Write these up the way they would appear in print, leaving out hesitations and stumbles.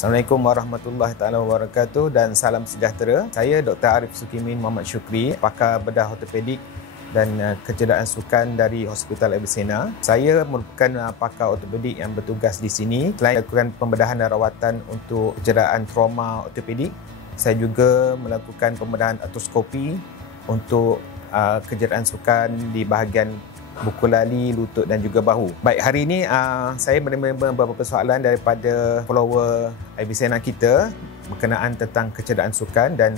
Assalamualaikum warahmatullahi taala wabarakatuh dan salam sejahtera. Saya Dr. Arif Sukimin Muhammad Syukri, pakar bedah ortopedik dan kecederaan sukan dari Hospital Avicenna. Saya merupakan pakar ortopedik yang bertugas di sini. Selain melakukan pembedahan dan rawatan untuk kecederaan trauma ortopedik, saya juga melakukan pembedahan artroskopi untuk kecederaan sukan di bahagian buku lali, lutut dan juga bahu. Baik, hari ini saya menerima beberapa soalan daripada follower Avicenna kita berkenaan tentang kecederaan sukan dan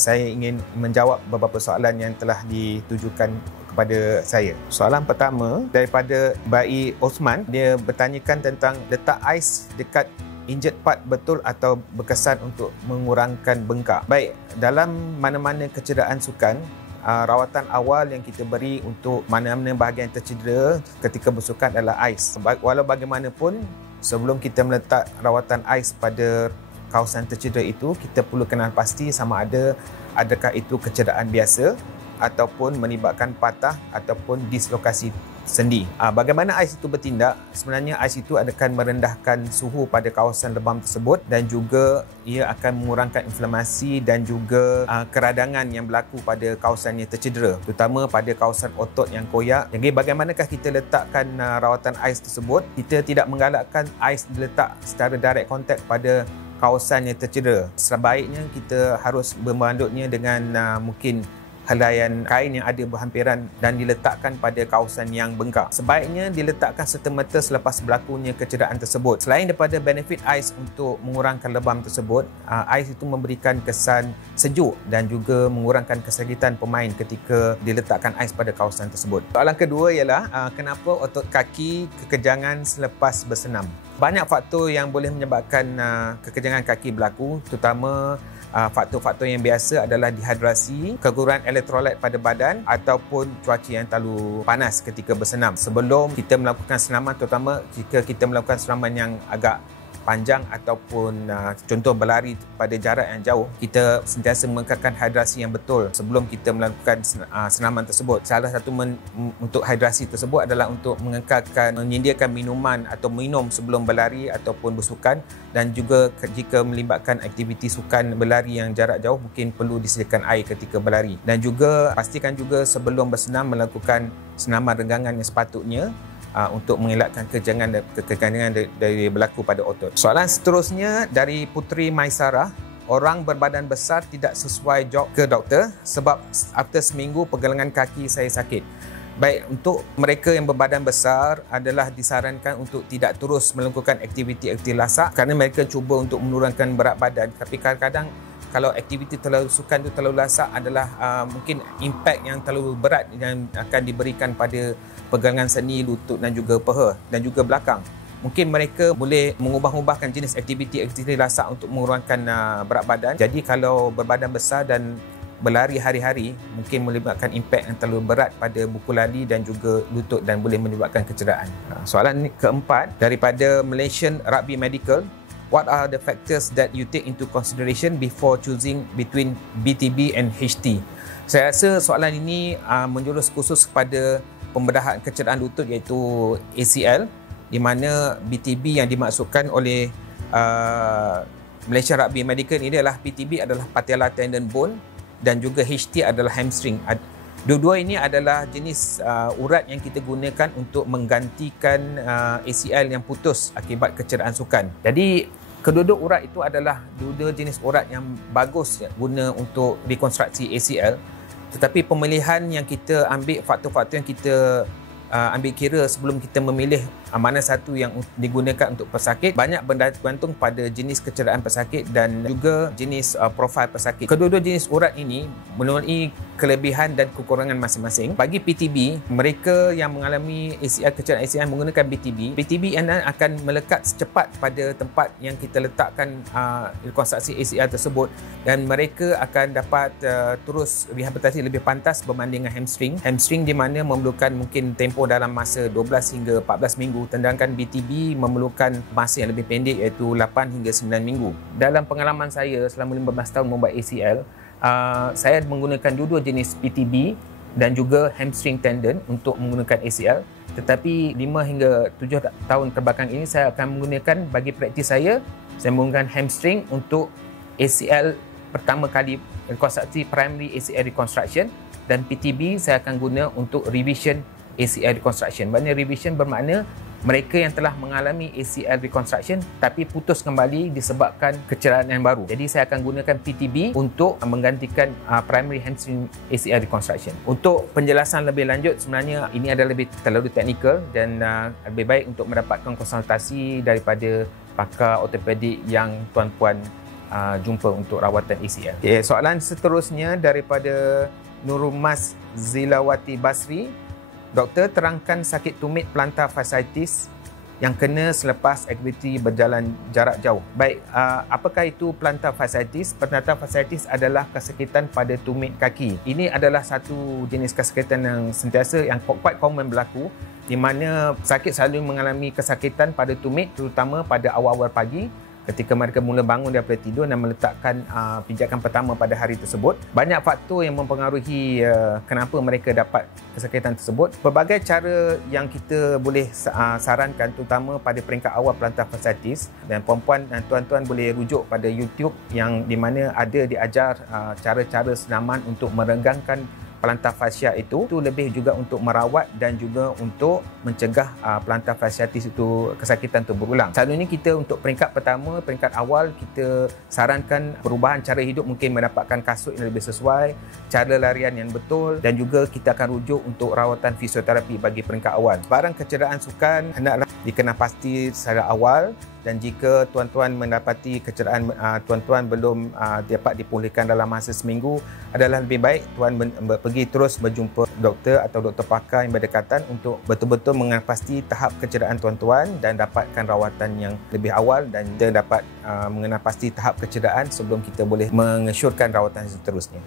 saya ingin menjawab beberapa soalan yang telah ditujukan kepada saya. Soalan pertama daripada Bayi Osman, dia bertanyakan tentang letak ais dekat injured part betul atau berkesan untuk mengurangkan bengkak. Baik, dalam mana-mana kecederaan sukan, rawatan awal yang kita beri untuk mana-mana bahagian tercedera ketika bersukan adalah ais. Walau bagaimanapun, sebelum kita meletak rawatan ais pada kawasan tercedera itu, kita perlu kenal pasti sama adakah itu kecederaan biasa ataupun melibatkan patah ataupun dislokasi sendi. Bagaimana ais itu bertindak? Sebenarnya ais itu akan merendahkan suhu pada kawasan lebam tersebut dan juga ia akan mengurangkan inflamasi dan juga keradangan yang berlaku pada kawasan yang tercedera, terutama pada kawasan otot yang koyak. Jadi bagaimanakah kita letakkan rawatan ais tersebut? Kita tidak menggalakkan ais diletak secara direct contact pada kawasan yang tercedera. Sebaiknya kita harus memanduknya dengan mungkin helaian kain yang ada berhampiran dan diletakkan pada kawasan yang bengkak. Sebaiknya diletakkan serta-merta selepas berlakunya kecederaan tersebut. Selain daripada benefit ais untuk mengurangkan lebam tersebut, ais itu memberikan kesan sejuk dan juga mengurangkan kesakitan pemain ketika diletakkan ais pada kawasan tersebut. Soalan kedua ialah kenapa otot kaki kekejangan selepas bersenam? Banyak faktor yang boleh menyebabkan kekejangan kaki berlaku, terutama faktor-faktor yang biasa adalah dehidrasi, kekurangan elektrolit pada badan ataupun cuaca yang terlalu panas ketika bersenam. Sebelum kita melakukan senaman, terutama jika kita melakukan senaman yang agak panjang ataupun contoh berlari pada jarak yang jauh, kita sentiasa mengekalkan hidrasi yang betul sebelum kita melakukan senaman tersebut. Salah satu untuk hidrasi tersebut adalah untuk menyediakan minuman atau minum sebelum berlari ataupun bersukan, dan juga jika melibatkan aktiviti sukan berlari yang jarak jauh mungkin perlu disediakan air ketika berlari. Dan juga pastikan juga sebelum bersenam melakukan senaman renggangan yang sepatutnya untuk mengelakkan kekejangan dari berlaku pada otot. Soalan seterusnya dari Putri Maisarah. Orang berbadan besar tidak sesuai job ke doktor sebab after seminggu pergelangan kaki saya sakit. Baik, untuk mereka yang berbadan besar adalah disarankan untuk tidak terus melakukan aktiviti lasak kerana mereka cuba untuk menurunkan berat badan. Tapi kadang-kadang kalau aktiviti terlalu sukan itu terlalu lasak adalah mungkin impak yang terlalu berat yang akan diberikan pada pergelangan sendi, lutut dan juga paha dan juga belakang. Mungkin mereka boleh mengubah-ubahkan jenis aktiviti lasak untuk mengurangkan berat badan. Jadi kalau berbadan besar dan berlari hari-hari mungkin melibatkan impak yang terlalu berat pada buku lali dan juga lutut dan boleh menyebabkan kecederaan. Soalan keempat daripada Malaysian Rugby Medical. What are the factors that you take into consideration before choosing between BTB and HT? Saya rasa soalan ini menjurus khusus kepada pembedahan kecederaan lutut iaitu ACL, di mana BTB yang dimaksudkan oleh Malaysia Rugby Medical ini adalah BTB adalah patella tendon bone dan juga HT adalah hamstring. Dua-dua ini adalah jenis urat yang kita gunakan untuk menggantikan ACL yang putus akibat kecederaan sukan. Jadi kedua-dua urat itu adalah dua jenis urat yang bagus guna untuk rekonstruksi ACL. Tetapi pemilihan yang kita ambil, faktor-faktor yang kita ambil kira sebelum kita memilih mana satu yang digunakan untuk pesakit banyak bergantung pada jenis kecederaan pesakit dan juga jenis profil pesakit. Kedua-dua jenis urat ini mempunyai kelebihan dan kekurangan masing-masing. Bagi PTB, mereka yang mengalami ACL, kecederaan ACL menggunakan BTB akan melekat secepat pada tempat yang kita letakkan rekonstruksi ACL tersebut dan mereka akan dapat terus rehabilitasi lebih pantas berbanding dengan hamstring di mana memerlukan mungkin tempoh dalam masa 12 hingga 14 minggu, sedangkan BTB memerlukan masa yang lebih pendek iaitu 8 hingga 9 minggu. Dalam pengalaman saya selama 15 tahun membuat ACL, saya menggunakan dua-dua jenis PTB dan juga hamstring tendon untuk menggunakan ACL. Tetapi 5 hingga 7 tahun terbelakang ini saya akan menggunakan, bagi praktis saya, sambungan hamstring untuk ACL pertama kali rekonstruksi primary ACL reconstruction, dan PTB saya akan guna untuk revision ACL reconstruction. Maknanya revision bermakna mereka yang telah mengalami ACL reconstruction tapi putus kembali disebabkan kecederaan yang baru. Jadi saya akan gunakan PTB untuk menggantikan primary hamstring ACL reconstruction. Untuk penjelasan lebih lanjut, sebenarnya ini adalah lebih terlalu teknikal dan lebih baik untuk mendapatkan konsultasi daripada pakar ortopedik yang tuan-puan jumpa untuk rawatan ACL. Okay, soalan seterusnya daripada Nurul Mas Zilawati Basri. Doktor, terangkan sakit tumit plantar fasciitis yang kena selepas aktiviti berjalan jarak jauh. Baik, apakah itu plantar fasciitis? Plantar fasciitis adalah kesakitan pada tumit kaki. Ini adalah satu jenis kesakitan yang sentiasa, yang quite common berlaku, di mana sakit selalu mengalami kesakitan pada tumit, terutama pada awal-awal pagi ketika mereka mula bangun daripada tidur dan meletakkan pijakan pertama pada hari tersebut. Banyak faktor yang mempengaruhi kenapa mereka dapat kesakitan tersebut. Pelbagai cara yang kita boleh sarankan, terutama pada peringkat awal plantar fasciitis, dan puan-puan dan tuan-tuan boleh rujuk pada YouTube yang di mana ada diajar cara-cara senaman untuk merenggangkan plantar fascia itu lebih juga untuk merawat dan juga untuk mencegah plantar fasciitis itu kesakitan itu berulang. Selalunya kita untuk peringkat pertama, peringkat awal, kita sarankan perubahan cara hidup, mungkin mendapatkan kasut yang lebih sesuai, cara larian yang betul, dan juga kita akan rujuk untuk rawatan fisioterapi bagi peringkat awal. Barang kecederaan sukan hendaklah dikenal-pasti secara awal, dan jika tuan-tuan mendapati kecederaan tuan-tuan belum dapat dipulihkan dalam masa seminggu, adalah lebih baik tuan pergi terus berjumpa doktor atau doktor pakar yang berdekatan untuk betul-betul mengenal-pasti tahap kecederaan tuan-tuan dan dapatkan rawatan yang lebih awal, dan kita dapat mengenal pasti tahap kecederaan sebelum kita boleh mengesyorkan rawatan seterusnya.